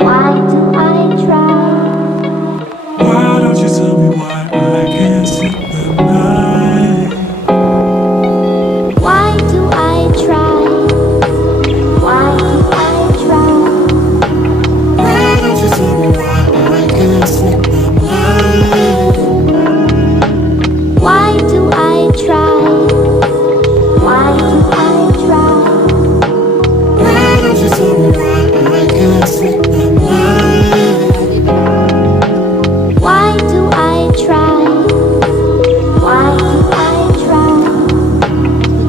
Why do I try? Why don't you tell me why I can't sleep at night? Why do I try? Why do I try? Why don't you tell me why I can't sleep at night? Why do I try? Why do I try? Why don't you tell me why I can't sleep at night? Why do I try? Why do I try?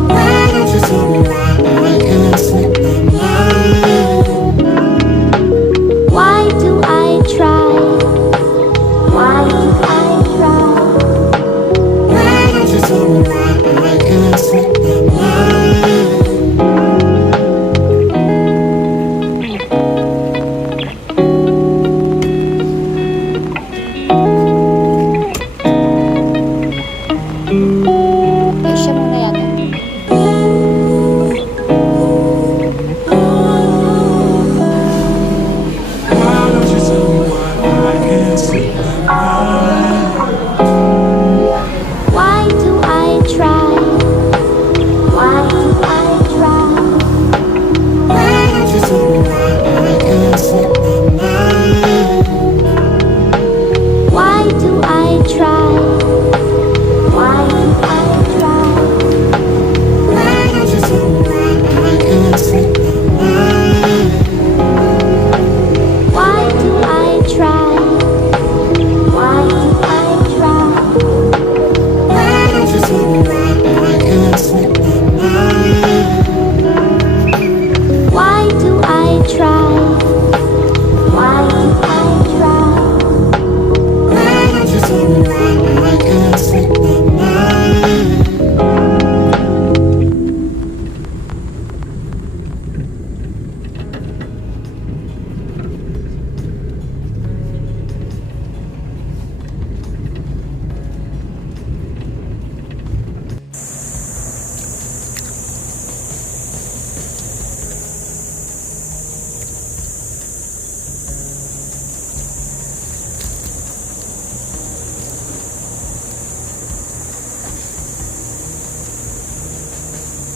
Why don't you tell me why I can't sleep at night? Why do I try? Why do I try? Why don't you tell me why I can't sleep at night? Eh, siya muna yata. Why don't you tell me why I can't sleep at night? Why do I try? Why do I try? Why don't you tell me why I can't sleep at night? Why do I try? Why do I try? Why don't you tell me why I can't sleep at night? Why do I try? Why do I try? Why don't you tell me why I can't sleep at night? Why do I try? Why do I try? Why don't you tell me why I can't sleep at night?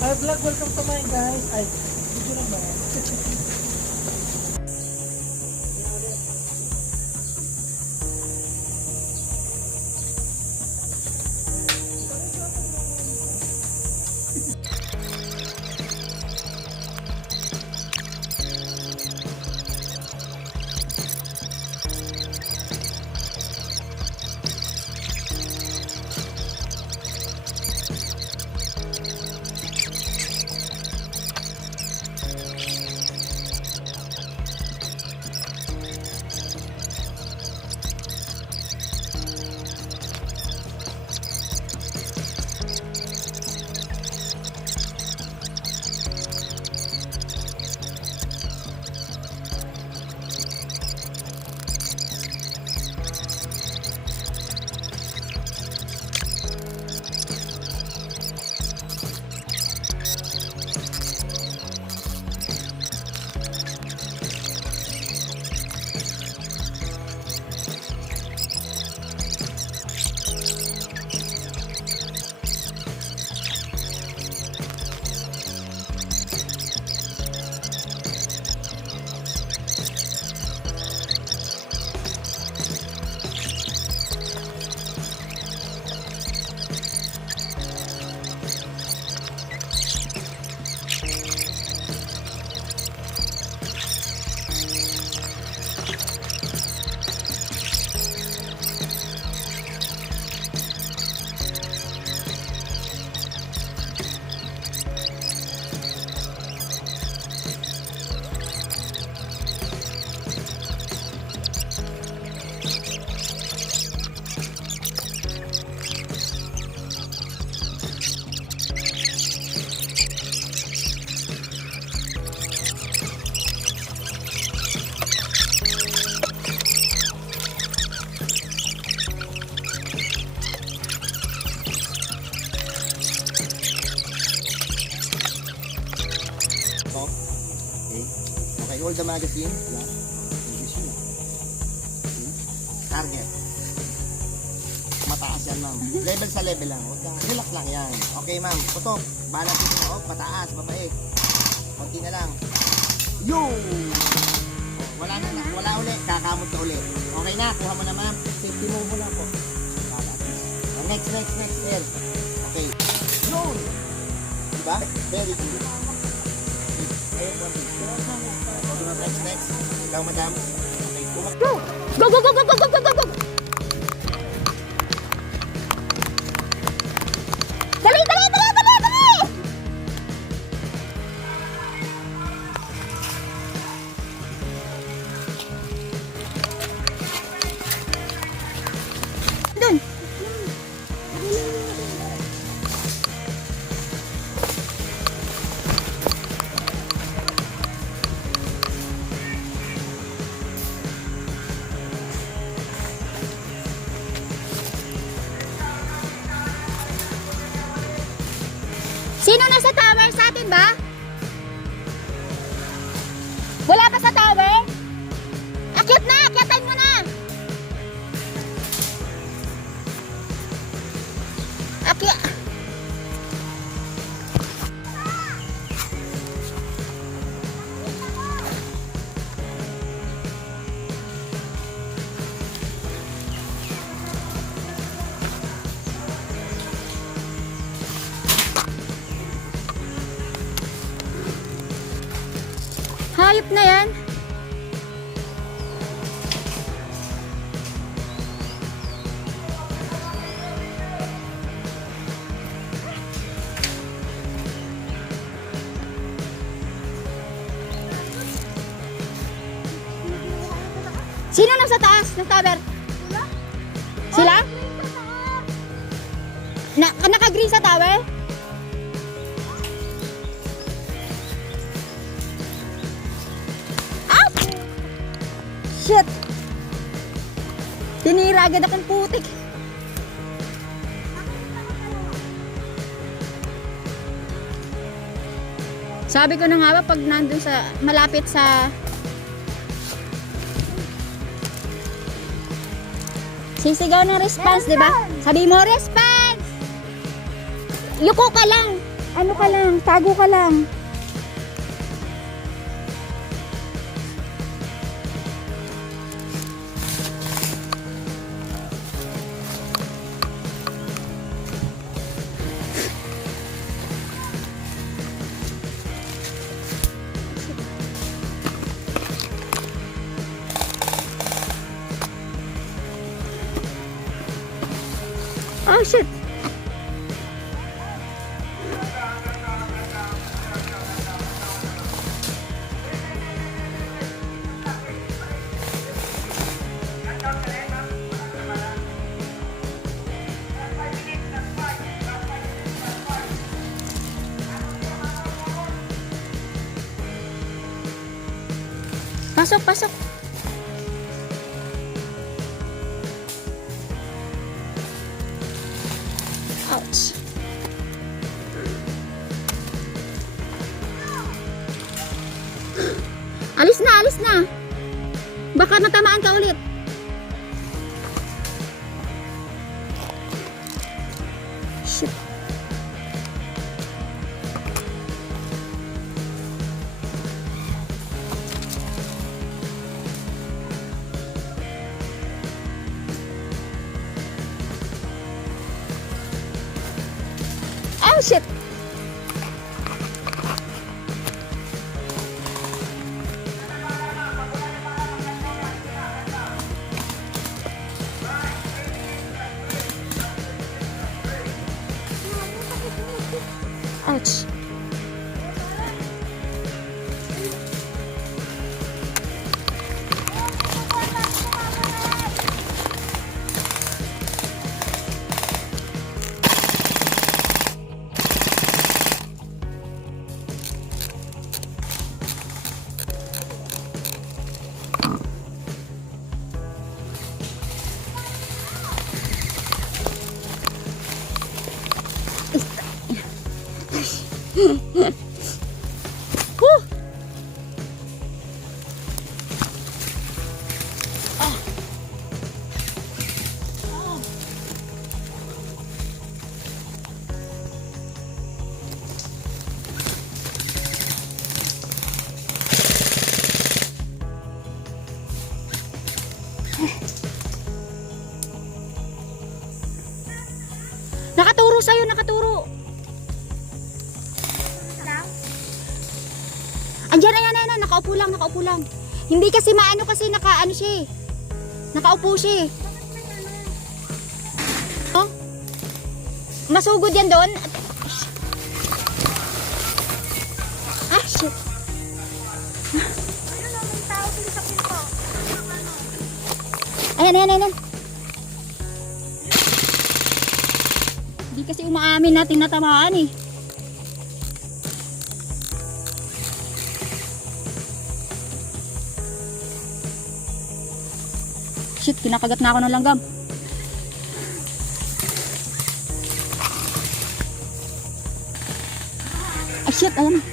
Hi vlog, welcome to my guys. Ay, video na ba? all the magazine. Yeah. Thank you target. Mataas yan, ma'am. Level sa level lang. Huwag kang, relax lang yan. Okay, ma'am. Putok. Balance ito na. Oh, pataas, babae. Konti na lang. Yun! Wala na, wala ulit. Kakamot ka ulit. Okay na, kuha mo na, ma'am. Safety move mo lang po. Next. Sir. Okay. Yun! Diba? Very good. Ayun po. Next. Ikaw, madam. Okay, Go! Go, go, go, go, go, go, go, go, go! Dali, dali, dali, dali, dali! Dun! Sino nasa tower? Sa atin ba? Wala pa sa tower? Akyat na! Akyatan mo na! Akyat! Hayop na yan. Sino nasa taas ng tower? Sila? Naka-green sa tower? Shit! Tinira agad akong putik. Sabi ko na nga ba pag nandun sa malapit sa sisigaw ng response, di ba? Sabi mo response. Yuko ka lang. Ano ka lang? Tago ka lang. Oh shit! Pasok, pasok! Ouch. Alis na, alis na. Baka natamaan ka ulit. Shit. Oh shit. Ouch. Nakaturo sa'yo, nakaturo. Andiyan, ayan, nakaupo lang. Hindi kasi maano kasi nakaano siya eh. Nakaupo siya eh. Oh? Masugod yan doon. Ah, shit. Ayan. Hindi kasi umaamin natin natamaan eh. Shit, kinakagat na ako ng langgam. Ay, shit, ayan.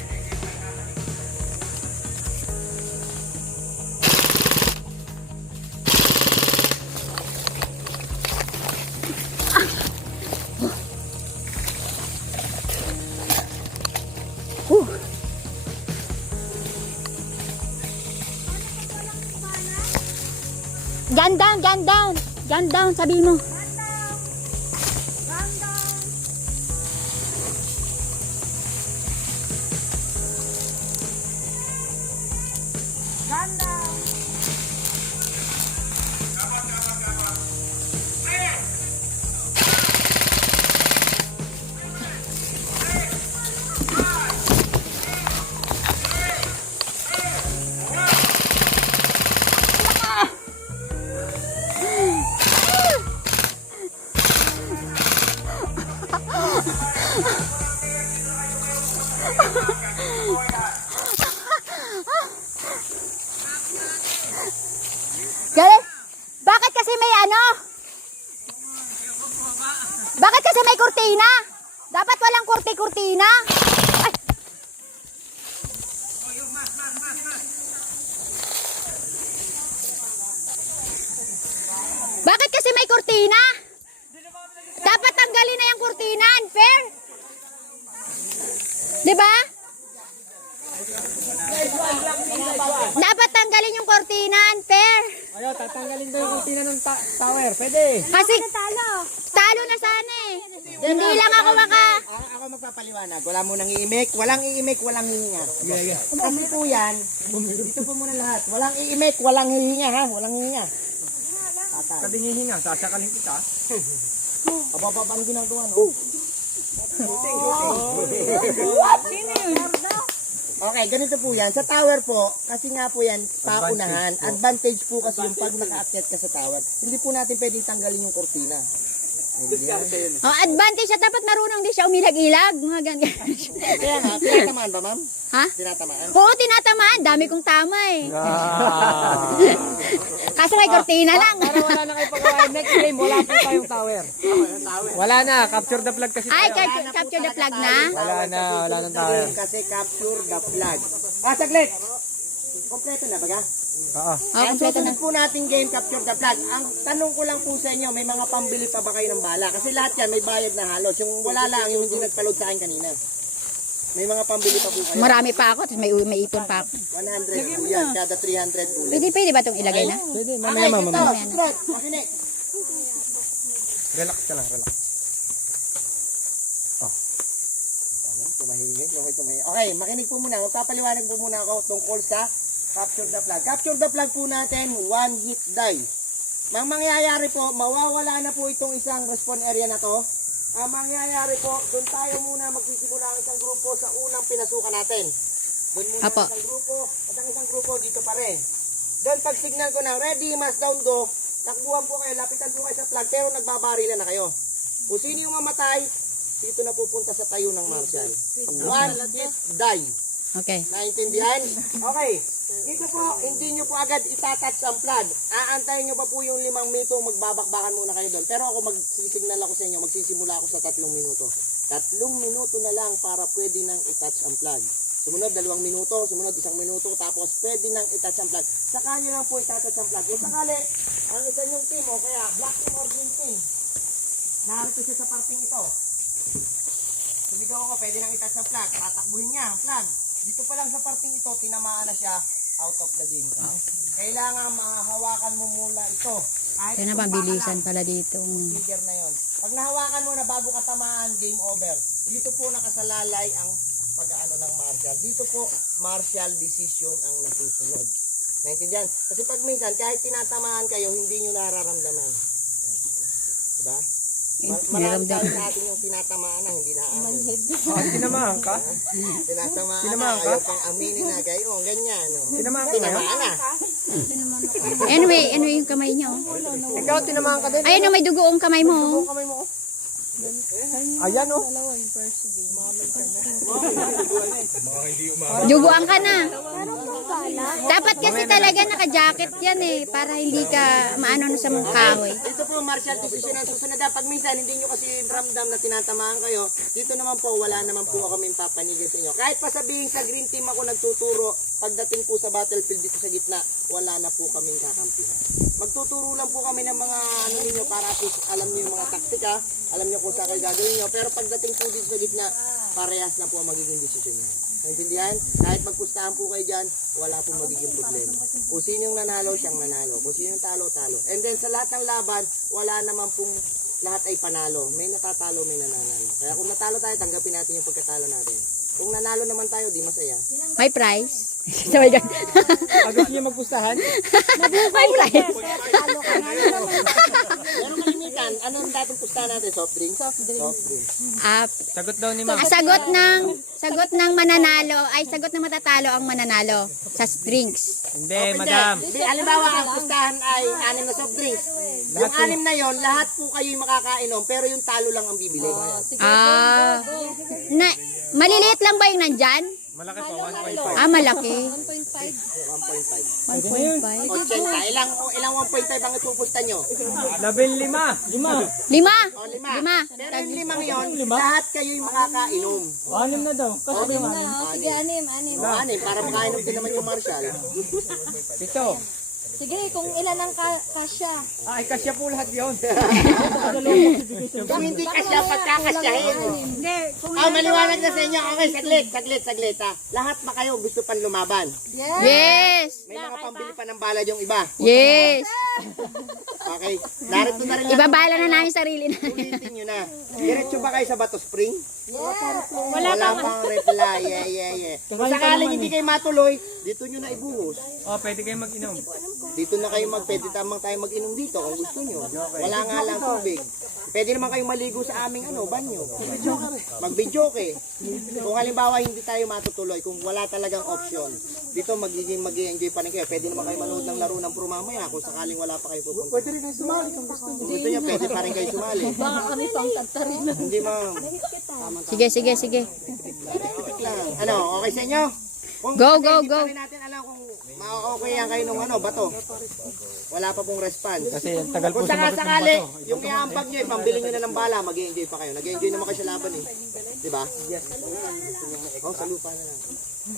Gun down, sabi mo. Galing. Bakit kasi may ano? Bakit kasi may kurtina? Dapat walang kurti-kurtina. Ay. Bakit kasi may kurtina? Dapat tanggalin na yung kurtina. Unfair. Diba? Dapat tanggalin yung kurtina. Unfair. Ayaw, tatanggalin daw yung kurtina ng tower. Pwede. Kasi talo na sana eh. Hindi lang ako Ako magpapaliwanag. Wala mo nang iimik, walang hihinga. Kasi po yan, dito po muna lahat. Walang iimik, walang hihinga ha. Walang hihinga. Sabi niya hinga, sasakalin kita. Abababang ginagawa no? Okay, ganito po yan. Sa tower po, kasi nga po yan, paunahan. Advantage po kasi yung pag nakaakyat ka sa tower. Hindi po natin pwedeng tanggalin yung kortina. Oh, advantage siya. Dapat marunong din siya umilag-ilag. Mga ganyan. Kaya nga, tinatamaan ba ma'am? Ha? Tinatamaan? Oo, tinatamaan. Dami kong tama eh. Kaso may kortina lang. Para wala na kayo pagawa. Next game, wala po tayong tower. Wala na, capture the flag kasi Ay, tayo. capture the flag na. Wala nang tower. Kasi capture the flag. Saglit! Kompleto na baga? Oo. Oh, Ang kompleto na. susunod po nating game, capture the flag. Ang tanong ko lang po sa inyo, may mga pambili pa ba kayo ng bala? Kasi lahat yan, may bayad na halos. Yung wala lang, yung hindi nagpaload sa akin kanina. May mga pambili pa po kayo. Marami pa ako. Tapos may ipon pa ako. 100 po yan, kada 300 ulit. Pwede ba itong ilagay na? Pwede, Okay, mamaya ito, mamaya. secret, makinig. Relax ka lang, relax. Okay, makinig po muna. Magpapaliwanag po muna ako tungkol sa capture the flag. Capture the flag po natin, one hit die. Ang mangyayari po, mawawala na po itong isang respawn area na to. Ang mangyayari po, doon tayo muna magsisimula ang isang grupo sa unang pinasukan natin. Doon muna Apo. ang isang grupo, at ang isang grupo dito pa rin. Doon pag signal ko na ready, mas down go, takbuhan po kayo, lapitan po kayo sa flag, pero nagbabarilan na kayo. Kung sino yung mamatay, dito na pupunta sa tayo ng martial. One hit die. Okay. Naintindihan? Okay. Ito po, hindi nyo po agad itatouch ang flag. Aantayin nyo pa po yung 5 minuto, magbabakbakan muna kayo doon. Pero ako magsisignal ako sa inyo, magsisimula ako sa 3 minuto. 3 minuto na lang para pwede nang itouch ang flag. Sumunod, 2 minuto, sumunod 1 minuto, tapos pwede nang itouch ang flag. Saka nyo lang po itatouch ang flag. Kung sakali, ang isa nyong team, o kaya black team or green team, narito siya sa parting ito. Sumigaw ako, pwede nang itouch ang flag. Tatakbuhin niya ang flag. Dito pa lang sa parting ito, tinamaan na siya. out of the game ka. Kailangan mahawakan mo muna ito. Kahit Kaya na tumpa ka mabilisan lang, pala dito. trigger na yon. Pag nahawakan mo na bago ka tamaan, game over. Dito po nakasalalay ang pag-ano ng martial. Dito po, martial decision ang nasusunod. Naintindihan? Kasi pag minsan, kahit tinatamaan kayo, hindi nyo nararamdaman. Diba? Marami tayo sa atin yung tinatamaan na, hindi na amin. Tinamahan ka? Tinatamaan Tinamahan na, ka? ayaw pang aminin na, gayon, ganyan. No? Tinamahan ka ngayon? Tinamaan na. Anyway, yung kamay niyo. Ikaw, tinamahan ka din? Ayun, may dugo ang kamay mo. Kamay mo. Ayan oh. Duguan ka na. Dapat kasi talaga naka-jacket yan eh. Para hindi ka maano na sa mong kahoy. Ito po martial decision ang susunod. Pag minsan hindi nyo kasi ramdam na tinatamaan kayo, dito naman po wala naman po kaming papanigil sa inyo. Kahit pa sabihin sa green team ako nagtuturo, pagdating po sa battlefield dito sa gitna, wala na po kaming kakampihan. Magtuturo lang po kami ng mga ano ninyo para at least alam niyo yung mga taktika, alam niyo kung saan kayo gagawin nyo. Pero pagdating po dito sa gitna, parehas na po ang magiging desisyon niyo. Naintindihan? Kahit magpustahan po kayo dyan, wala po magiging problema. Kung sino yung nanalo, siyang nanalo. Kung sino yung talo, talo. And then sa lahat ng laban, wala naman pong lahat ay panalo. May natatalo, may nananalo. Kaya kung natalo tayo, tanggapin natin yung pagkatalo natin. Kung nanalo naman tayo, di masaya. May prize. Sabay ka. Gusto niyo magpustahan? May prize. Pero kalimitan, anong dating pustahan natin? Soft drinks? Soft drinks. Sagot daw ni Ma'am. Sagot ng mananalo, ay sagot ng matatalo ang mananalo sa drinks. Hindi, madam. Di, halimbawa, ang pustahan ay 6 na soft drinks. Yung 6 na yon, lahat po kayo'y makakainom, pero yung talo lang ang bibili. Maliliit lang ba yung nandyan? Malaki pa, 1.5. Malaki. 1.5. 1.5. 80. Ilang 1.5 ang ipupusta nyo? 15. 5. 5. O, 5. Pero yung 5 yon, lahat kayo'y makakainom. 6 na daw. O, 6. 6, para makainom din naman yung martial. 7. Sige, kung ilan ang kasya. Ay, kasya po lahat yun. Kung hindi kasya, pagkakasyahin. Maliwanag na sa inyo. Okay, saglit. Lahat ba kayo gusto pang lumaban? Yes. May mga pambili pa ng bala yung iba. Yes. Okay, narito na rin lang. Ibabala na namin sarili na. Ulitin nyo na. Diretso ba kayo sa Bato Spring? Wala pang reply. Yeah. Kung sakaling hindi kayo matuloy, dito nyo na ibuhos. Pwede kayo mag-inom. Dito na kayo pwede tamang tayo mag-inom dito kung gusto nyo. Wala nga lang tubig. Pwede naman kayong maligo sa aming banyo. Mag-videoke. Kung halimbawa hindi tayo matutuloy, kung wala talagang option, dito mag-enjoy pa rin kayo. Pwede naman kayo manood ng laro ng mamaya kung sakaling wala pa kayo pupunta. Pwede rin kayo sumali kung gusto nyo. Gusto nyo, pwede pa rin kayo sumali. Baka kami pang kanta rin. Hindi ma'am. Sige. Tipik lang. Ano, okay sa inyo? Kung Go. hindi pa rin natin alam kung okay yan kayo nung bato. Wala pa pong response. Kasi ang tagal po Kung sakali, yung iambag nyo, pambili nyo na ng bala, mag-enjoy pa kayo. Nag-enjoy naman kayo sa laban eh. Diba? Oh, sa lupa na lang.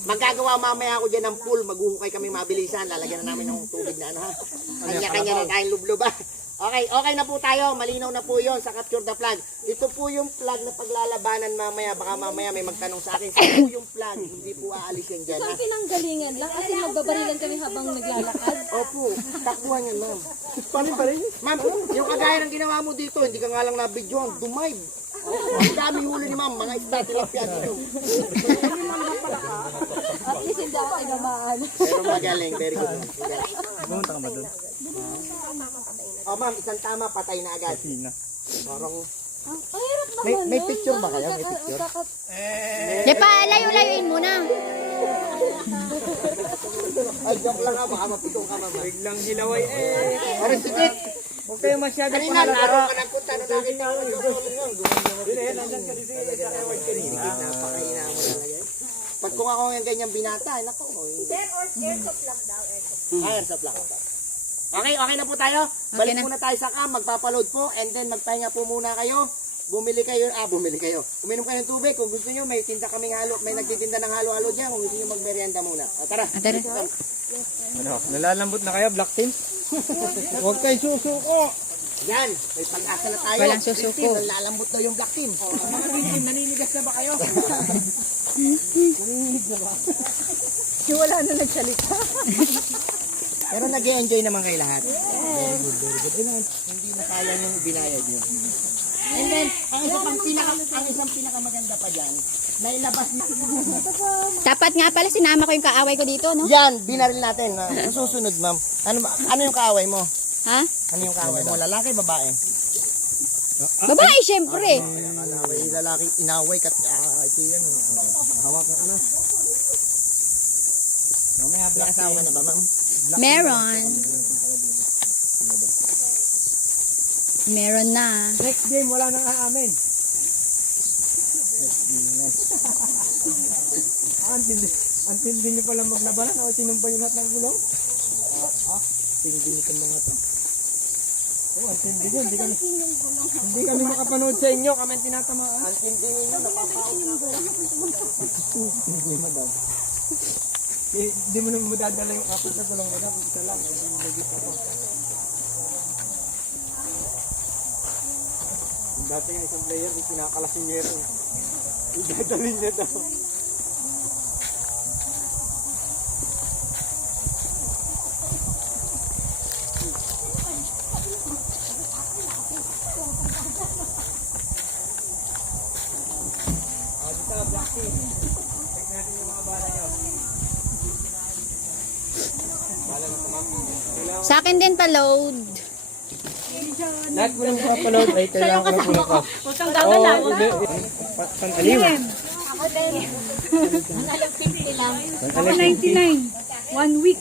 Magkagawa mamaya ako dyan ng pool, maghuhukay kami mabilisan, lalagyan na namin ng tubig na ha. Kanya-kanya na tayong lubluba. Okay na po tayo, malinaw na po yon sa Capture the Flag. Ito po yung flag na paglalabanan mamaya, baka mamaya may magtanong sa akin, ito po yung flag, hindi po aalis yan dyan. Saan pinanggalingan lang? Kasi magbabarilan kami habang naglalakad. Opo, takbuhan yan ma'am. Parin? Ma'am, yung kagaya ng ginawa mo dito, hindi ka nga lang na-videoan, dumayb. Ang dami huli ni ma'am, mga isda tilapia dito. At least hindi ako tinamaan. Pero magaling, very good. Pumunta ka ba doon? Oh ma'am, isang tama, patay na agad. Parang, Ang hirap naman. may picture ba kayo? May picture? Di pa, layo-layoin mo na. Ay, joke lang ha, baka mapitong ka mama. Biglang hilaway Pero sikit, Huwag kayo masyado kanina, naroon ka ng punta, nung nakita ko yung napakahina mo talaga. Pag kung ako yung ganyang binata, nako. Airsoft lang daw, airsoft lang. Okay na po tayo. Balik na. muna tayo sa camp, magpapaload po, and then magpahinga po muna kayo. Bumili kayo. Uminom kayo ng tubig. Kung gusto nyo, may tinda kaming halo, may nagtitinda ng halo-halo dyan. Kung gusto nyo magmerienda muna. Tara. Tara. Nalalambot na kayo, Black Team? Huwag kayo susuko. Yan, may pag-asa na tayo. Walang susuko. Green team, lalambot daw yung black team. Mga green team, naninigas na ba kayo? Wala na nagsalita. Pero nag-enjoy naman kayo lahat. Very good, very good. Hindi na kaya yung binayad nyo. And then, ang isang pinakamaganda pa dyan, nailabas na. Dapat nga pala sinama ko yung kaaway ko dito, no? Yan, binaril natin. Sa susunod, ma'am. Ano yung kaaway mo? Ha? Ano yung kaaway mo? Lalaki, babae? Babae, syempre. Lalaki, inaway, ito yan. Hawak ka na. Mamaya, may asawa ka na ba, ma'am? Meron. Meron na. Next game, wala nang aamin. Ang tindi nyo pala maglabanan o sinumpa yung lahat ng gulong? Tindi nyo itong mga to. Oh, ang tindi nyo. Hindi kami makapanood sa inyo. Kami ang tinatamaan. Ang tindi nyo. Hindi madam. Hindi mo naman madadala yung apat na gulong madam. Isa lang. Lagit ako. Dati nga isang player, kinakalasin niya ito. Idadalin niya daw. Sa akin din pa-load. Lahat mo lang papaload ay kailangan ko ng puno ko. Huwag kang gagalaw. Pantaliw. Ako 99. 1 week.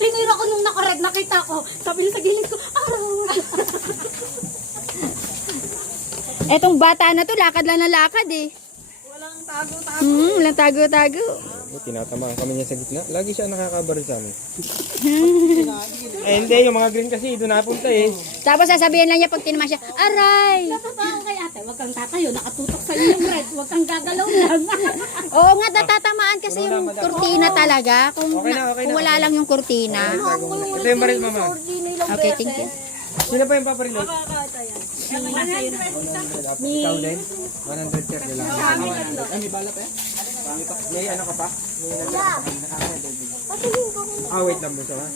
Tinira ko nung nakarek, nakita ko. Sabi niya sa gilid ko, araw. Etong bata na to, lakad lang na lakad eh. Walang tago-tago. Walang tago-tago. Tinatamaan kami niya sa gitna. Lagi siya nakakabaril sa amin. Hindi, yung mga green kasi doon napunta eh. Tapos sasabihin lang niya pag tinaman siya, aray! Natatawa kay ate, huwag kang tatayo, nakatutok sa iyo yung red, huwag kang gagalaw lang. Oo nga, natatamaan kasi yung kurtina talaga. Kung, Okay na. kung wala lang yung kurtina. Ito yung baril, mama. Okay, thank you. Sino pa yung paparilog? Ikaw din? 130 lang. Ay, may bala pa eh? May ano ka pa? May wait lang mo sa ha?